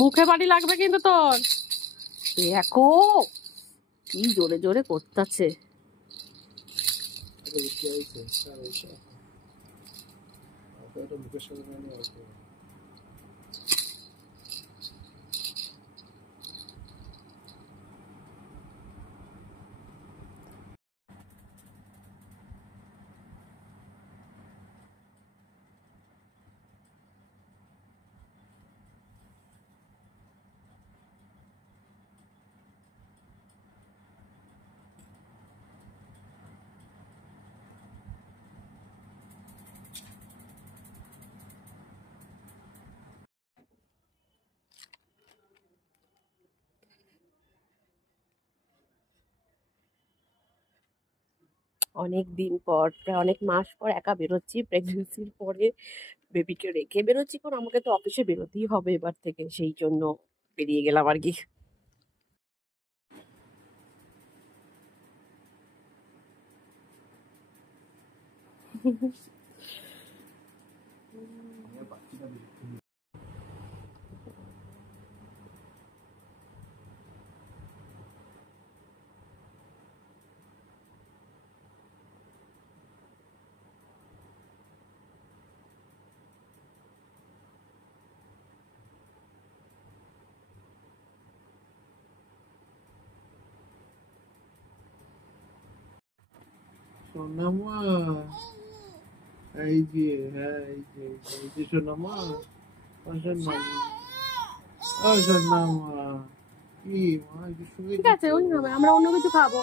মুখে বাড়ি লাগবে কিন্তু তোর। দেখো কি জোরে জোরে করতেছে। অনেক দিন পর, প্রায় অনেক মাস পর একা বেরোচ্ছি, প্রেগনেন্সির পরে বেবিকে রেখে বেরোচ্ছি। কারণ আমাকে তো অফিসে বেরোতেই হবে এবার থেকে, সেই জন্য বেরিয়ে গেলাম আর কি। সোনামা, এই যে, হ্যাঁ এই যে, এই যে সোনামা, সোনামা, কি মা, ঠিক আছে, ওই হবে, আমরা অন্য কিছু খাবো।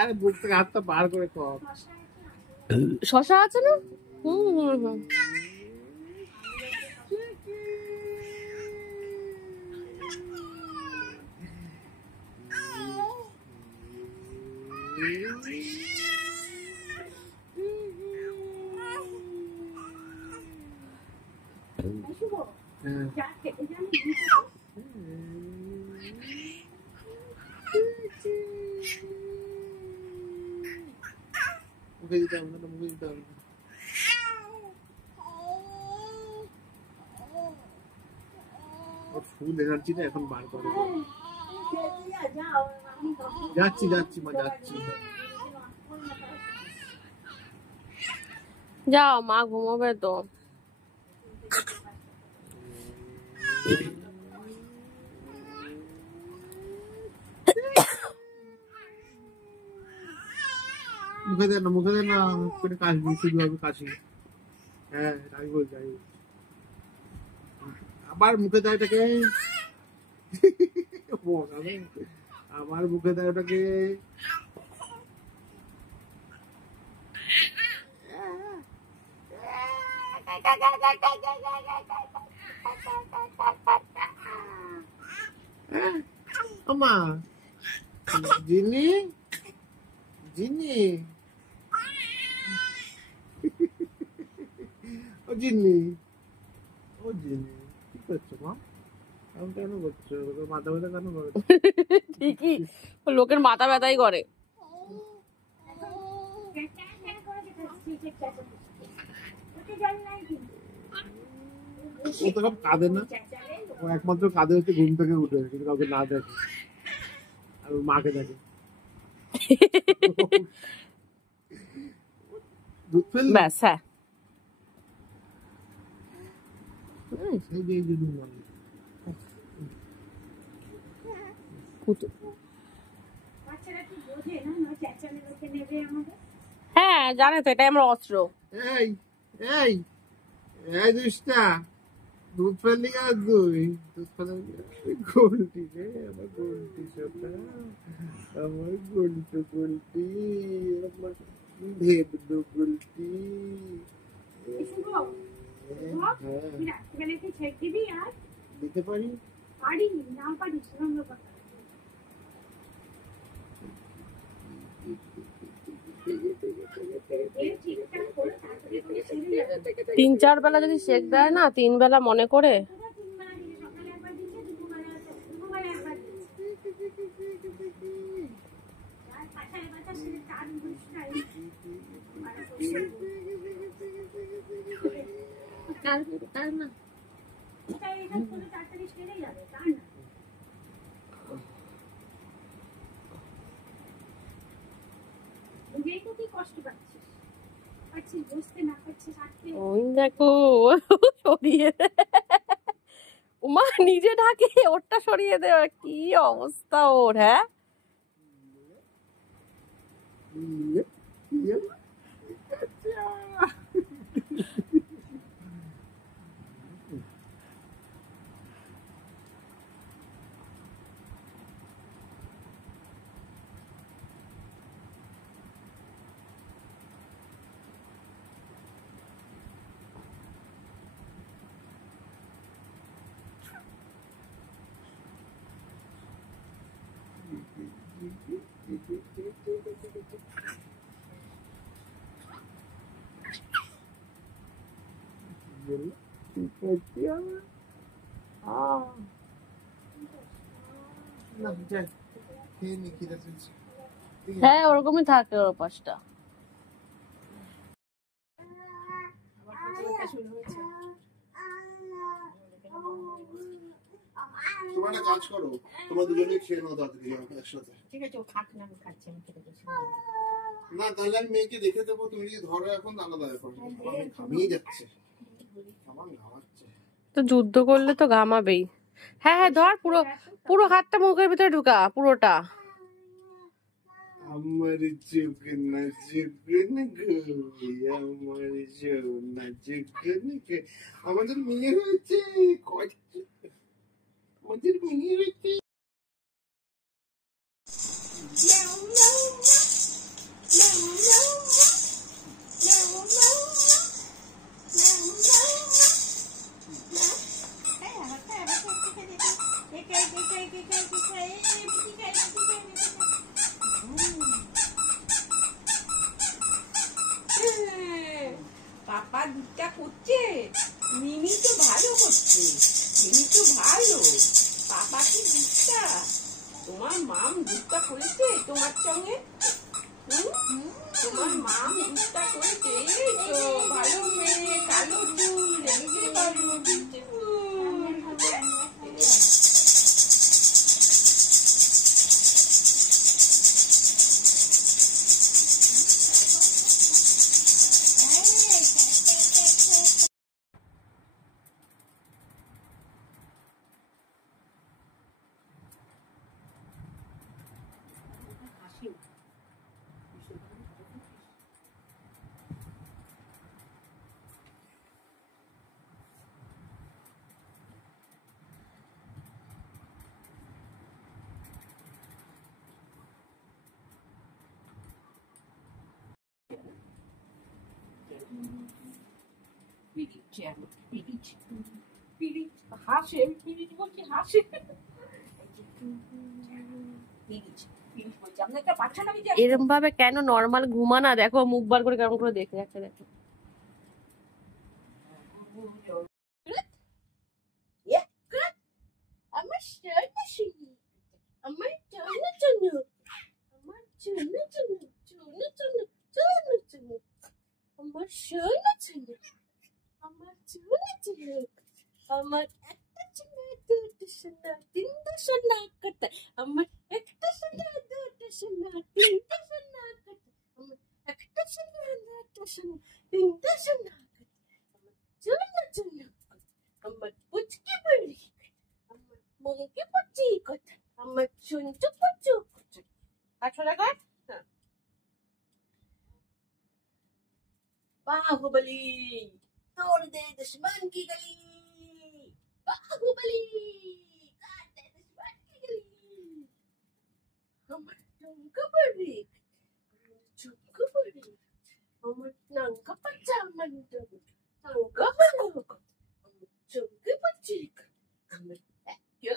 আরে বুক থেকে হাতটা বার করে কর। শশা আছে না? হুম। মুখে দিতে হবে না, মুখে দিতে হবে না। ওর ফুল এনার্জিটা এখন বার করে। যাচ্ছি যাচ্ছি মা, যাচ্ছি। যাও, মা ঘুমোবে তো। মুখে দেন না, মুখে দেন না, করে কাশবি, শুধু হবে কাশি। হ্যাঁ তাই বলছি, আবার মুখে দেয় এটাকে। আমার মুখে দেয় ওটাকে। আমা, জিনি জিনি, ও জিনি, ও জিনি, কি করছো মা? আমি কেন করছো? মাথা ব্যথা কেন করছো? ঠিকই, লোকের মাথা ব্যথাই করে। ও তো সব কাঁদে না, ও একমাত্র কাঁদে হচ্ছে ঘুম থেকে উঠে, কিন্তু কাউকে না দেখে, আর ওর মাকে দেখে। দুধ ফেললি? ব্যাস, হ্যাঁ। সেই যে এই যে দুধ মারলি। হ্যাঁ জানে তো, এটাই আমার অস্ত্র। এই এই এই দুষ্টা, দুধ ফেললি কেন তুই? দুধ ফেলে গোলটি রে, আমার গোলটি, সোনা আমার গোলটি, গোলটি আমার ভেবদু গোলটি। দিতে পারি? 3-4 বেলা যদি সেক দেয় না, 3 বেলা মনে করে। ওই দেখো সরিয়ে উমা নিজে ঢাকে, ওরটা সরিয়ে দেওয়া, কি অবস্থা ওর। হ্যাঁ হ্যাঁ ওরকমই থাকে ওর পাশটা। তোমরা একটা কাজ করো, তোমরা দুজনেই খেয়ে নাও তাড়াতাড়ি একসাথে। ঠিক আছে, ও খাক না, আমি খাচ্ছি, আমি খেতে বসে। না তাহলে আমি মেয়েকে দেখে দেবো, তুমি যদি ধরো এখন আলাদা ব্যাপার, আমি ঘামিয়ে যাচ্ছে, আমার ঘামাচ্ছে। তো যুদ্ধ করলে তো ঘামাবেই। হ্যাঁ হ্যাঁ ধর, পুরো পুরো হাতটা মুখের ভিতরে ঢুকা, পুরোটা। আমার চোখনা চোখনা গো, আমার সোনা চোখনা গো, আমাদের মেয়ে হয়েছে, আমাদের মেয়ে হয়েছে। পাপা দুধটা করছে, মিমি তো ভালো করছে, মিমি তো ভালো। পাপা কি দুধটা, তোমার মাম দুধটা করেছে তোমার সঙ্গে? তোমার মাম দুধটা করেছে, এই তো ভালো মেয়ে, কালো চুল, দেখতে ভালো, হাসে, পিরিচ বলছি, হাসে। এরম ভাবে কেন নর্মাল ঘুমানা? দেখো মুখ বার করে কেমন করে দেখে যাচ্ছে, দেখো। আমার সোনা শুনি, আমার সোনা চুনু, আমার সোনা চুনু, সোনা চুনু, সোনা চুনু, আমার সোনা চুনু, আমার সোনা চুনু, আমার একটা সোনা, দুটো সোনা, তিনটা সোনা কোথায়? আমার একটা সোনা, দুটো সোনা, তিনটা সোনা কোথায়? আমার একটা সোনা, দুটো সোনা, তিনটা সোনা কোথায়? আমার সোনা চুনু, আমার পুচকি বুড়ি, আমার মনকে পুচি কোথায়? আমার শুনছু পুচু কোথায়? আচ্ছা দেখা बाहुबली तोड़ दे दुश्मन की गली, बाहुबली काट दे दुश्मन की गली। हमर टंका पड़ी, चुका पड़ी, हमर नंका पच्चा मंडप, टंका मंडप, हमर चुके पच्ची, हमर क्यों